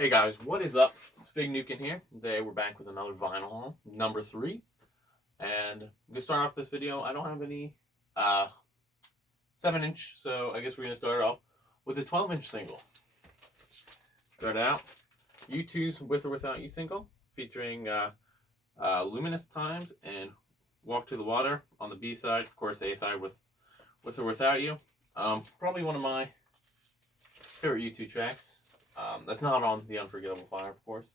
Hey guys, what is up? It's Fignuken here. Today we're back with another vinyl haul, number 3. And I'm going to start off this video. I don't have any 7-inch, so I guess we're going to start off with a 12-inch single. Start out, U2's With or Without You single, featuring Luminous Times and Walk to the Water on the B side. Of course, A side with or Without You. Probably one of my favorite U2 tracks. That's not on The Unforgettable Fire, of course.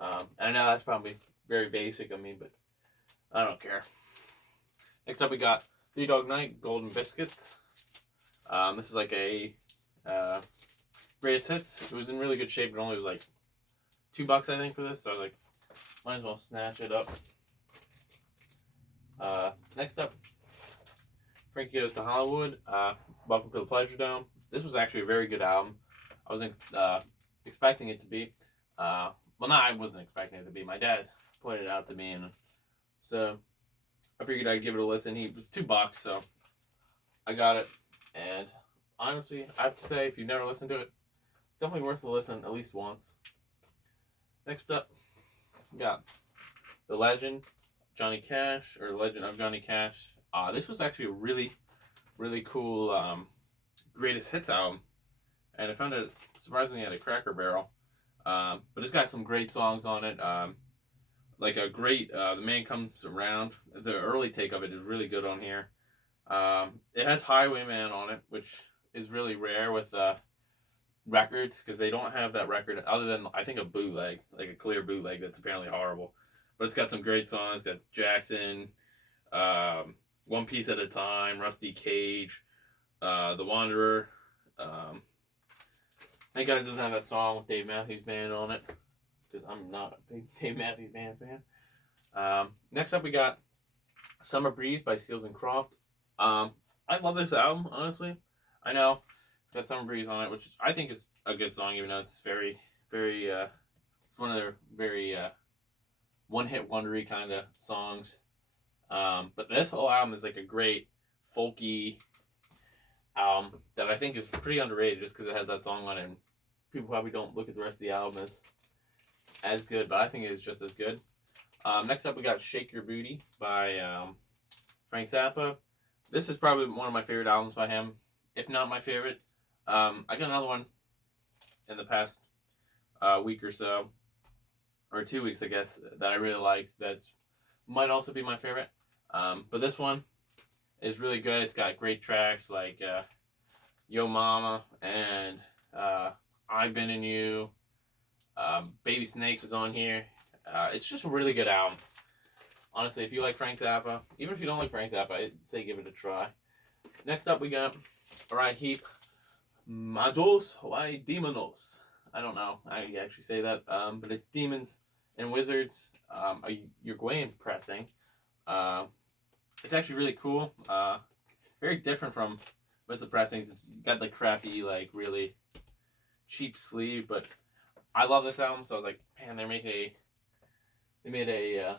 And I know that's probably very basic of me, but I don't care. Next up, we got Three Dog Night, Golden Biscuits. This is like a greatest hits. It was in really good shape. It only was like $2, I think, for this. So I was like, might as well snatch it up. Next up, Frankie Goes to Hollywood. Welcome to the Pleasure Dome. This was actually a very good album. I wasn't expecting it to be. I wasn't expecting it to be. My dad pointed it out to me, and so I figured I'd give it a listen. It was $2, so I got it. And honestly, I have to say, if you've never listened to it, it's definitely worth a listen at least once. Next up, we got The Legend Johnny Cash, or Legend of Johnny Cash. This was actually a really, really cool greatest hits album. And I found it surprisingly at a Cracker Barrel. But it's got some great songs on it. Like a great The Man Comes Around. The early take of it is really good on here. It has Highwayman on it, which is really rare with records, because they don't have that record other than, I think, a bootleg, like a clear bootleg that's apparently horrible. But it's got some great songs. It's got Jackson, One Piece at a Time, Rusty Cage, The Wanderer. Thank God it doesn't have that song with Dave Matthews Band on it, because I'm not a big Dave Matthews Band fan. Next up, we got Summer Breeze by Seals and Croft. I love this album, honestly. I know it's got Summer Breeze on it, which I think is a good song, even though it's very, very, it's one of their very one-hit wondery kind of songs. But this whole album is like a great folky album that I think is pretty underrated, just because it has that song on it. And people probably don't look at the rest of the album as good, but I think it is just as good. Next up, we got Shake Your Booty by Frank Zappa. This is probably one of my favorite albums by him, if not my favorite. I got another one in the past week or so, or 2 weeks, I guess, that I really liked. That's might also be my favorite. But this one is really good. It's got great tracks like Yo Mama and I've Been in You. Baby Snakes is on here. It's just a really good album. Honestly, if you like Frank Zappa, even if you don't like Frank Zappa, I'd say give it a try. Next up, we got Uriah Heep, Magos y Demonos. I don't know how you actually say that, but it's Demons and Wizards, a Uruguayan pressing. It's actually really cool. Very different from most of the pressings. It's got the crappy, like, really cheap sleeve, but I love this album, so I was like, man, they made a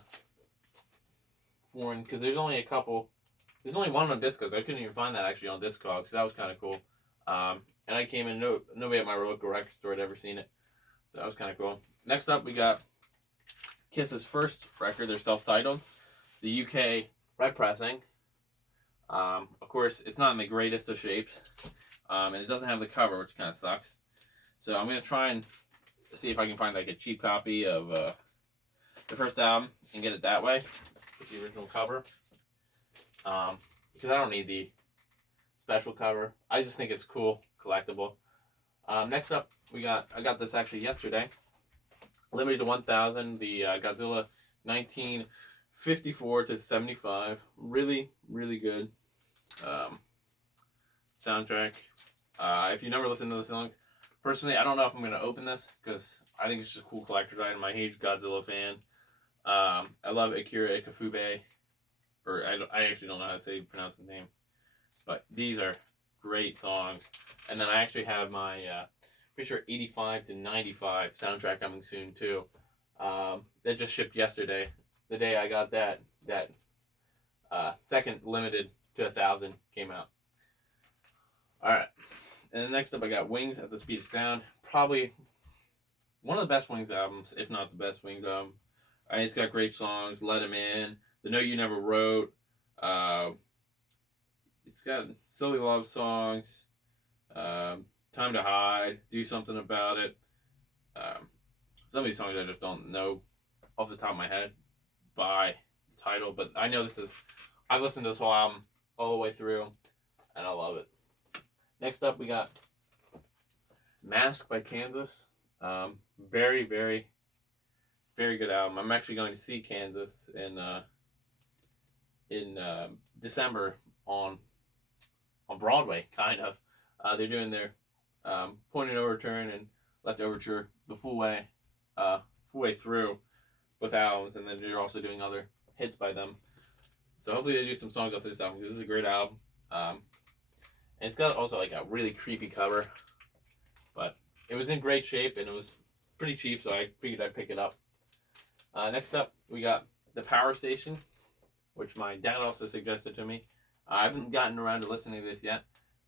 foreign, because there's only one on Discogs. I couldn't even find that actually on Discogs, so that was kind of cool. And I came in, nobody at my local record store had ever seen it, so that was kind of cool. Next up, we got Kiss's first record, their self-titled, the UK red pressing. Of course, it's not in the greatest of shapes, and it doesn't have the cover, which kind of sucks. So I'm going to try and see if I can find like a cheap copy of the first album and get it that way with the original cover. Because I don't need the special cover. I just think it's cool, collectible. Next up, I got this actually yesterday. Limited to 1,000, the Godzilla 1954 to 75. Really, really good soundtrack. If you never listened to the songs, personally, I don't know if I'm going to open this, because I think it's just a cool collector's item. I'm a huge Godzilla fan. I love Akira Ikafube, or I actually don't know how to pronounce his name, but these are great songs. And then I actually have my pretty sure 85 to 95 soundtrack coming soon too. That just shipped yesterday, the day I got that second limited to 1,000 came out. All right, and then next up I got Wings at the Speed of Sound. Probably one of the best Wings albums, if not the best Wings album. It's got great songs. Let Him In, The Note You Never Wrote. Uh, it's got silly love songs. Time to Hide. Do Something About It. Um, some of these songs I just don't know off the top of my head by title, but I know this is. I've listened to this whole album all the way through, and I love it. Next up, we got Mask by Kansas. Very, very, very good album. I'm actually going to see Kansas in December on Broadway, kind of. They're doing their Point and Overturn and Left Overture the full way through with albums, and then they're also doing other hits by them. So hopefully they do some songs off this album, because this is a great album. And it's got also like a really creepy cover, but it was in great shape and it was pretty cheap, so I figured I'd pick it up. Next up, we got The Power Station, which my dad also suggested to me. I haven't gotten around to listening to this yet,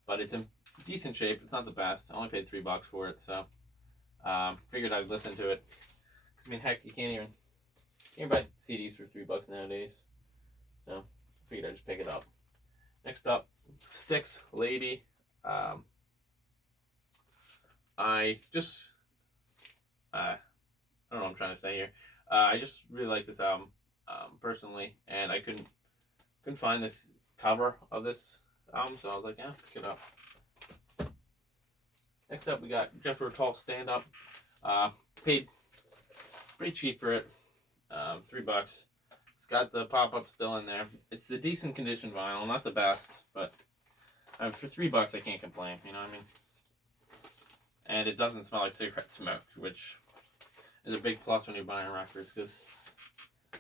but it's in decent shape. It's not the best. I only paid $3 for it, so figured I'd listen to it. Because, I mean, heck, you can't even buy CDs for $3 nowadays. So, figured I'd just pick it up. Next up, Styx, Lady. I don't know what I'm trying to say here. I just really like this album, personally, and I couldn't find this cover of this album, so I was like, yeah, pick it up. Next up, we got Jethro Tull Stand Up. Paid pretty cheap for it, $3. It's got the pop-up still in there. It's a decent condition vinyl, not the best, but for $3 I can't complain, you know what I mean? And it doesn't smell like cigarette smoke, which is a big plus when you're buying records, because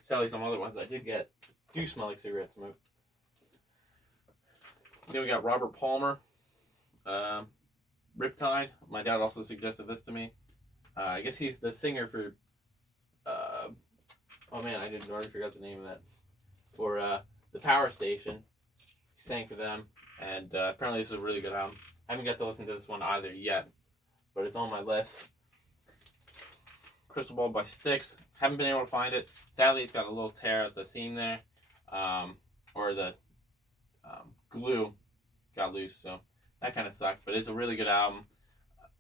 sadly some other ones I did get do smell like cigarette smoke. Then we got Robert Palmer, Riptide. My dad also suggested this to me. I guess he's the singer for, oh man, I already forgot the name of that. For The Power Station. He sang for them, and apparently this is a really good album. I haven't got to listen to this one either yet, but it's on my list. Crystal Ball by Styx. Haven't been able to find it. Sadly, it's got a little tear at the seam there, or the glue got loose, so that kind of sucked. But it's a really good album,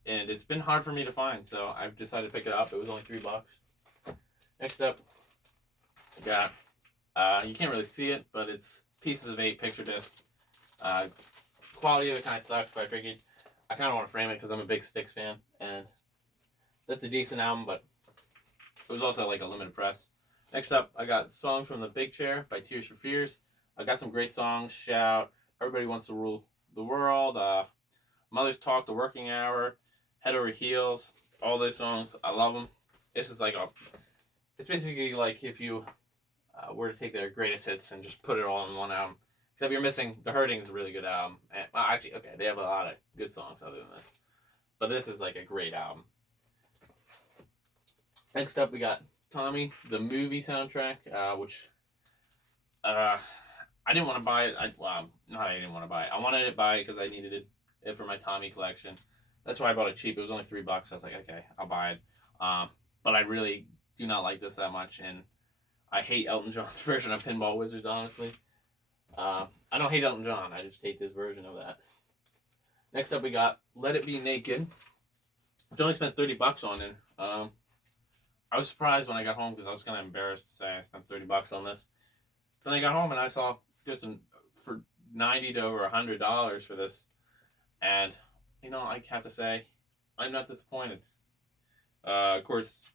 and it's been hard for me to find, so I've decided to pick it up. It was only $3. Next up, we got you can't really see it, but it's Pieces of 8 picture disc. Quality of it kind of sucks, but I figured I kind of want to frame it because I'm a big Styx fan, and that's a decent album, but it was also like a limited press. Next up, I got Songs from the Big Chair by Tears for Fears. I got some great songs. Shout, Everybody Wants to Rule the World, Mother's Talk, The Working Hour, Head Over Heels. All those songs, I love them. This is like it's basically like if you were to take their greatest hits and just put it all in one album. Except you're missing The Hurting is a really good album. And, well, actually, okay, they have a lot of good songs other than this. But this is like a great album. Next up, we got Tommy, the movie soundtrack, which I didn't want to buy it. I didn't want to buy it. I wanted to buy it because I needed it for my Tommy collection. That's why I bought it cheap. It was only $3. So I was like, okay, I'll buy it. But I really do not like this that much, and I hate Elton John's version of Pinball Wizards, honestly. I don't hate Elton John. I just hate this version of that. Next up, we got Let It Be Naked, which I only spent $30 on it. I was surprised when I got home because I was kind of embarrassed to say I spent $30 on this. Then I got home and I saw just for $90 to over $100 for this, and you know, I have to say I'm not disappointed. Of course,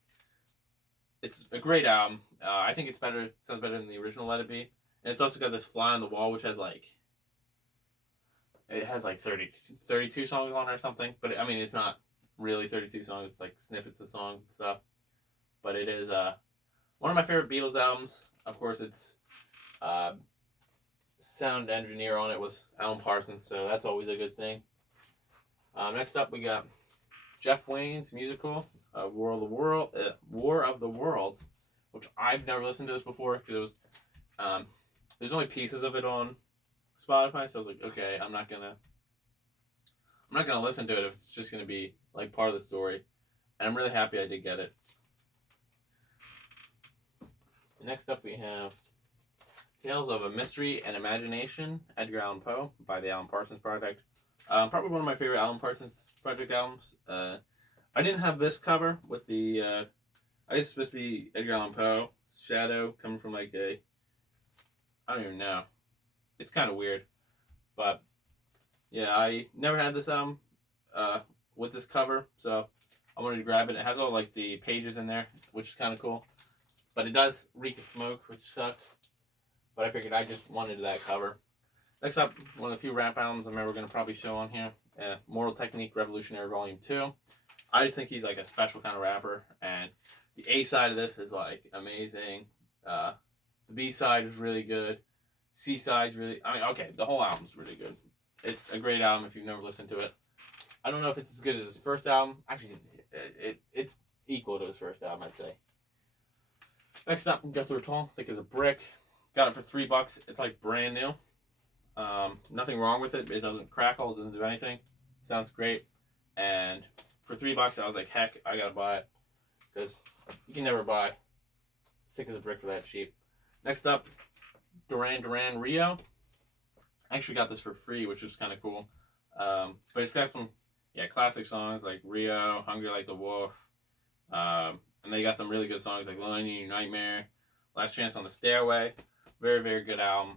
it's a great album. I think it's sounds better than the original Let It Be, and it's also got this Fly on the Wall, which has like 32 songs on it or something. But I mean, it's not really 32 songs. It's like snippets of songs and stuff. But it is one of my favorite Beatles albums. Of course, it's sound engineer on it was Alan Parsons, so that's always a good thing. Next up, we got Jeff Wayne's musical of War of the Worlds, which I've never listened to this before because it was there's only pieces of it on Spotify, so I was like, okay, I'm not gonna listen to it if it's just gonna be like part of the story. and I'm really happy I did get it. Next up, we have Tales of a Mystery and Imagination, Edgar Allan Poe, by the Alan Parsons Project. Probably one of my favorite Alan Parsons Project albums. I didn't have this cover with the. I guess it's supposed to be Edgar Allan Poe shadow coming from like a. I don't even know. It's kind of weird, but yeah, I never had this album with this cover, so I wanted to grab it. It has all like the pages in there, which is kind of cool, but it does reek of smoke, which sucks. But I figured I just wanted that cover. Next up, one of the few rap albums I'm ever going to probably show on here. Moral Technique Revolutionary Volume 2. I just think he's like a special kind of rapper. And the A side of this is like amazing. The B side is really good. C side's really... I mean, okay, the whole album's really good. It's a great album if you've never listened to it. I don't know if it's as good as his first album. Actually, it's equal to his first album, I'd say. Next up, Just So We're Tall, Thick as a Brick. Got it for $3. It's like brand new. Nothing wrong with it. It doesn't crackle. It doesn't do anything. Sounds great. And for $3, I was like, heck, I gotta buy it. Because you can never buy Thick as a Brick for that cheap. Next up, Duran Duran Rio. I actually got this for free, which was kind of cool. But it's got some classic songs like Rio, Hungry Like the Wolf. And they got some really good songs like Lonely Nightmare, Last Chance on the Stairway. Very, very good album.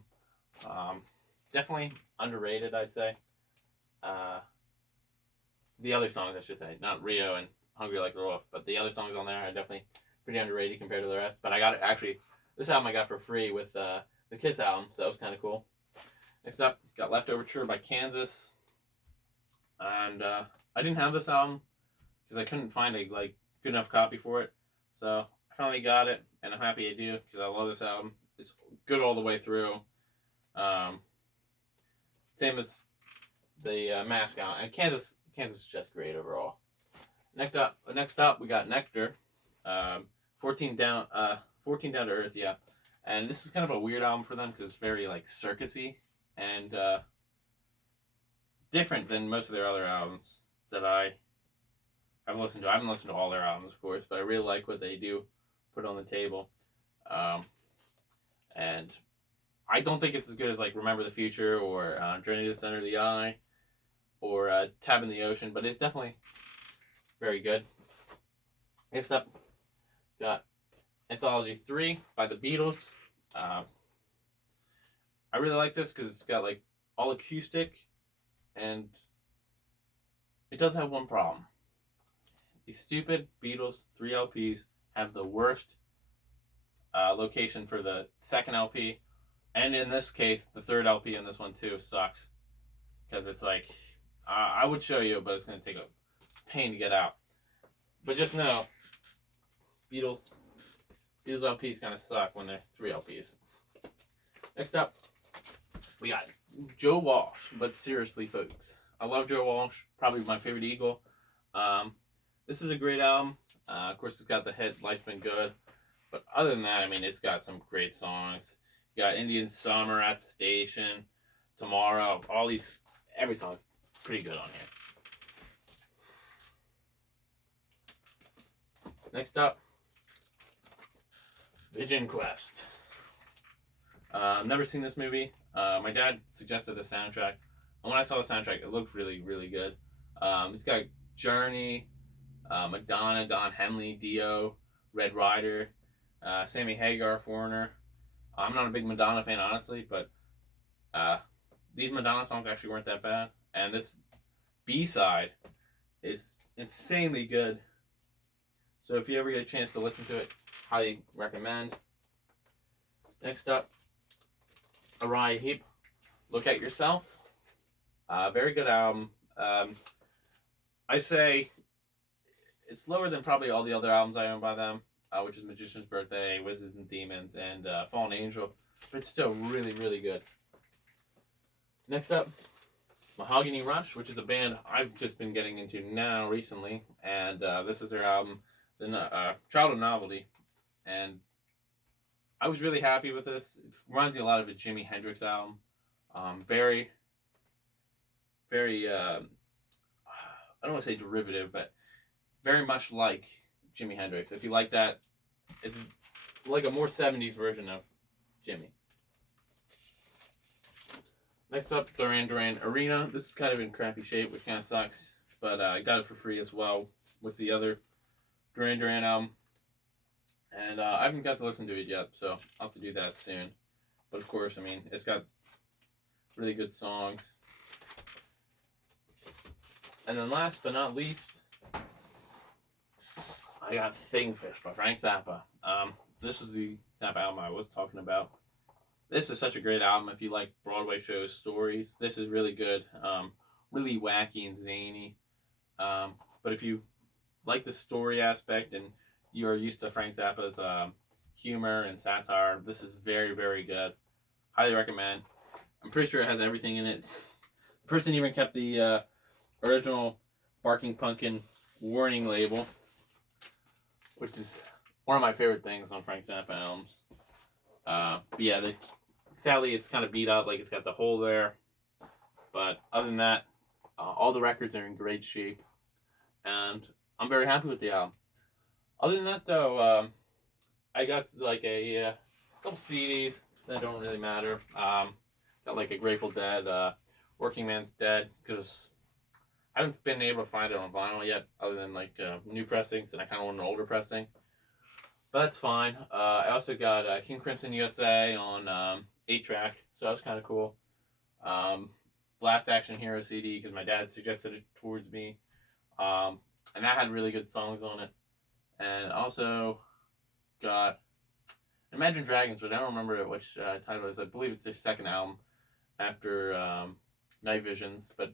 Definitely underrated, I'd say. The other songs, I should say, not Rio and Hungry Like the Wolf, but the other songs on there are definitely pretty underrated compared to the rest. But I got it, actually, this album I got for free with the Kiss album, so that was kind of cool. Next up, got Leftover Tour by Kansas. And I didn't have this album because I couldn't find a good enough copy for it. So I finally got it, and I'm happy I do because I love this album. It's good all the way through. Same as the Mask album. And Kansas is just great overall. Next up, we got Nectar. 14 down to Earth, yeah. And this is kind of a weird album for them because it's very like circusy and different than most of their other albums that I've listened to. I haven't listened to all their albums, of course, but I really like what they do put on the table. And I don't think it's as good as like Remember the Future or Journey to the Center of the Eye or Tab in the Ocean, but it's definitely very good. Next up, got Anthology 3 by the Beatles. I really like this because it's got like all acoustic, and it does have one problem. These stupid Beatles 3 LPs have the worst location for the second LP, and in this case, the third LP in this one too sucks because it's like I would show you, but it's going to take a pain to get out. But just know, Beatles LPs kind of suck when they're 3 LPs. Next up, we got Joe Walsh. But seriously, folks, I love Joe Walsh. Probably my favorite Eagle. This is a great album. Of course, it's got the hit Life's Been Good. But other than that, I mean, it's got some great songs. You got Indian Summer, At the Station, Tomorrow. Every song's pretty good on here. Next up, Vision Quest. Never seen this movie. My dad suggested the soundtrack. And when I saw the soundtrack, it looked really, really good. It's got Journey, Madonna, Don Henley, Dio, Red Rider, Sammy Hagar, Foreigner. I'm not a big Madonna fan, honestly, but these Madonna songs actually weren't that bad. And this B-side is insanely good. So if you ever get a chance to listen to it, highly recommend. Next up, Uriah Heep, Look at Yourself. Very good album. I'd say it's lower than probably all the other albums I own by them, which is Magician's Birthday, Wizards and Demons, and Fallen Angel. But it's still really, really good. Next up, Mahogany Rush, which is a band I've just been getting into now recently. And this is their album, Childhood Novelty. And I was really happy with this. It reminds me a lot of a Jimi Hendrix album. Very, very, I don't want to say derivative, but very much like Jimi Hendrix. If you like that, it's like a more 70s version of Jimmy. Next up, Duran Duran Arena. This is kind of in crappy shape, which kind of sucks, but I got it for free as well with the other Duran Duran album. And I haven't got to listen to it yet, so I'll have to do that soon. But of course, I mean, it's got really good songs. And then last but not least, I got Thingfish by Frank Zappa. This is the Zappa album I was talking about. This is such a great album if you like Broadway shows, stories. This is really good, really wacky and zany. But if you like the story aspect and you are used to Frank Zappa's humor and satire, this is very, very good. Highly recommend. I'm pretty sure it has everything in it. The person even kept the original Barking Pumpkin warning label, which is one of my favorite things on Frank Zappa albums. But yeah, sadly it's kind of beat up, like it's got the hole there. But other than that, all the records are in great shape, and I'm very happy with the album. Other than that, though, I got like a couple CDs that don't really matter. Got like a Grateful Dead, Working Man's Dead, because I haven't been able to find it on vinyl yet, other than like new pressings, and I kind of want an older pressing. But that's fine. I also got King Crimson USA on 8-track, so that was kind of cool. Last Action Hero CD, because my dad suggested it towards me. And that had really good songs on it. And also got Imagine Dragons, but I don't remember which title it is. I believe it's their second album after Night Visions, but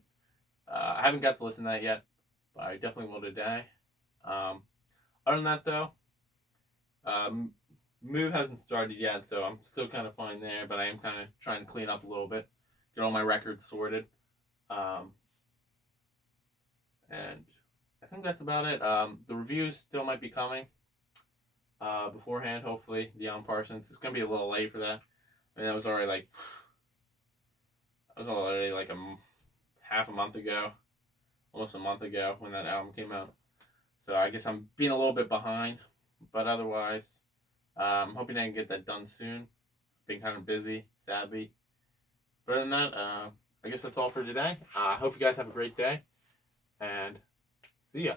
I haven't got to listen to that yet, but I definitely will today. Other than that, though, Move hasn't started yet, so I'm still kind of fine there, but I am kind of trying to clean up a little bit, get all my records sorted. And I think that's about it. The reviews still might be coming beforehand, hopefully. The Alan Parsons. It's going to be a little late for that. I mean, that was already like half a month ago, almost a month ago when that album came out. So I guess I'm being a little bit behind, but otherwise, I'm hoping I can get that done soon. Been kind of busy, sadly. But other than that, I guess that's all for today. I hope you guys have a great day, and see ya.